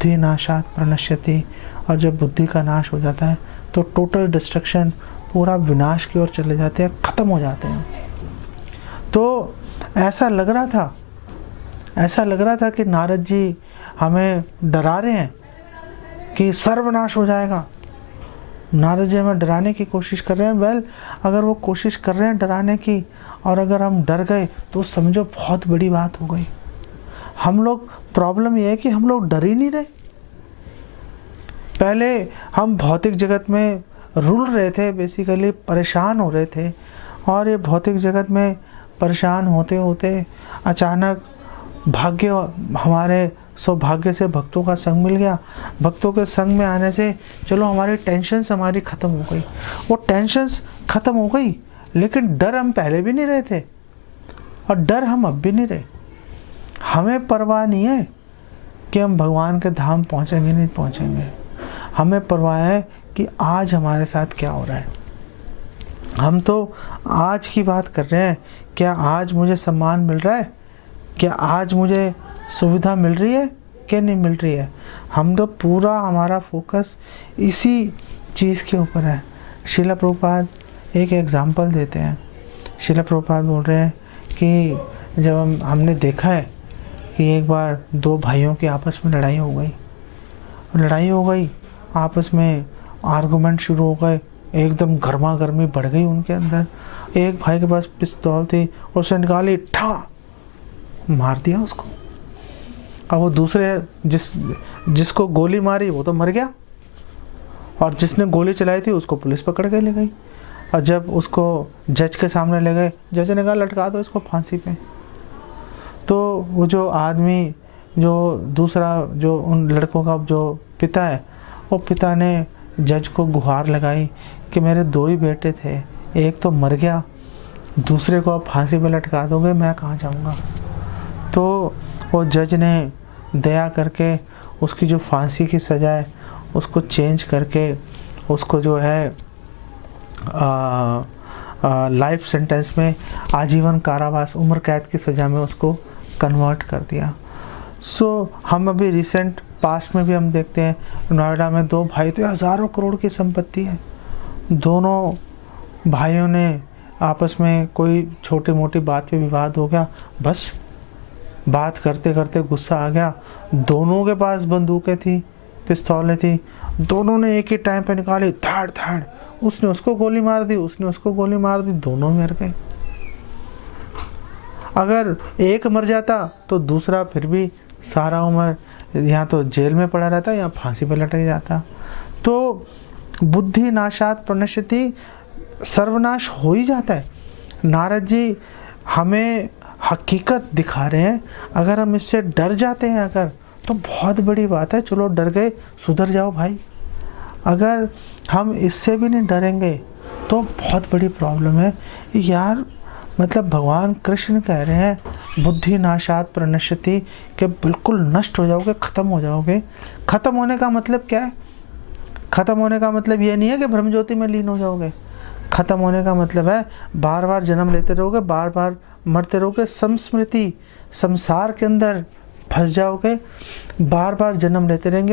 बुद्धि नाशात प्रणश्यति, और जब बुद्धि का नाश हो जाता है तो टोटल डिस्ट्रक्शन, पूरा विनाश की ओर चले जाते हैं, ख़त्म हो जाते हैं। तो ऐसा लग रहा था कि नारद जी हमें डरा रहे हैं कि सर्वनाश हो जाएगा। नारद जी हमें डराने की कोशिश कर रहे हैं। वेल, अगर वो कोशिश कर रहे हैं डराने की और अगर हम डर गए तो समझो बहुत बड़ी बात हो गई। हम लोग, प्रॉब्लम ये है कि हम लोग डर ही नहीं रहे। पहले हम भौतिक जगत में रुल रहे थे, बेसिकली परेशान हो रहे थे, और ये भौतिक जगत में परेशान होते होते अचानक भाग्य, हमारे सौभाग्य से भक्तों का संग मिल गया। भक्तों के संग में आने से चलो हमारी टेंशन्स हमारी ख़त्म हो गई। वो टेंशन्स ख़त्म हो गई, लेकिन डर हम पहले भी नहीं रहे थे और डर हम अब भी नहीं रहे। हमें परवाह नहीं है कि हम भगवान के धाम पहुँचेंगे नहीं पहुँचेंगे। हमें परवाह है कि आज हमारे साथ क्या हो रहा है। हम तो आज की बात कर रहे हैं। क्या आज मुझे सम्मान मिल रहा है? क्या आज मुझे सुविधा मिल रही है कि नहीं मिल रही है? हम तो पूरा, हमारा फोकस इसी चीज़ के ऊपर है। श्रील प्रभुपाद एक एग्ज़ाम्पल देते हैं। श्रील प्रभुपाद बोल रहे हैं कि जब हमने देखा है कि एक बार दो भाइयों की आपस में लड़ाई हो गई, आपस में आर्गुमेंट शुरू हो गए, एकदम गर्मा गर्मी बढ़ गई उनके अंदर। एक भाई के पास पिस्तौल थी, उसने निकाली, ठा मार दिया उसको। अब वो दूसरे जिसको गोली मारी वो तो मर गया, और जिसने गोली चलाई थी उसको पुलिस पकड़ के ले गई। और जब उसको जज के सामने ले गए, जज ने कहा लटका दो इसको फांसी पे। तो वो जो आदमी, जो दूसरा, जो उन लड़कों का जो पिता है, वो पिता ने जज को गुहार लगाई कि मेरे दो ही बेटे थे, एक तो मर गया, दूसरे को आप फांसी पे लटका दोगे, मैं कहाँ जाऊँगा। तो वो जज ने दया करके उसकी जो फांसी की सज़ा है उसको चेंज करके उसको जो है लाइफ सेंटेंस में, आजीवन कारावास, उम्र कैद की सज़ा में उसको कन्वर्ट कर दिया। हम अभी रिसेंट पास्ट में भी हम देखते हैं, नोएडा में दो भाई थे, हज़ारों करोड़ की संपत्ति है। दोनों भाइयों ने आपस में कोई छोटी मोटी बात पे विवाद हो गया, बस बात करते करते गुस्सा आ गया। दोनों के पास बंदूकें थी, पिस्तौलें थी, दोनों ने एक ही टाइम पे निकाली, धाड़ धाड़, उसने उसको गोली मार दी, उसने उसको गोली मार दी, दोनों मर गए। अगर एक मर जाता तो दूसरा फिर भी सारा उम्र या तो जेल में पड़ा रहता या फांसी पर लटक जाता। तो बुद्धि नाशात प्रणश्यति, सर्वनाश हो ही जाता है। नारद जी हमें हकीकत दिखा रहे हैं। अगर हम इससे डर जाते हैं अगर, तो बहुत बड़ी बात है, चलो डर गए, सुधर जाओ भाई। अगर हम इससे भी नहीं डरेंगे तो बहुत बड़ी प्रॉब्लम है यार। मतलब भगवान कृष्ण कह रहे हैं बुद्धि नाशात प्रणश्यति, कि बिल्कुल नष्ट हो जाओगे, ख़त्म हो जाओगे। ख़त्म होने का मतलब क्या है? ख़त्म होने का मतलब ये नहीं है कि ब्रह्मज्योति में लीन हो जाओगे। ख़त्म होने का मतलब है बार बार जन्म लेते रहोगे, बार बार मरते रहोगे, संस्मृति, संसार के अंदर फंस जाओगे, बार बार जन्म लेते रहेंगे।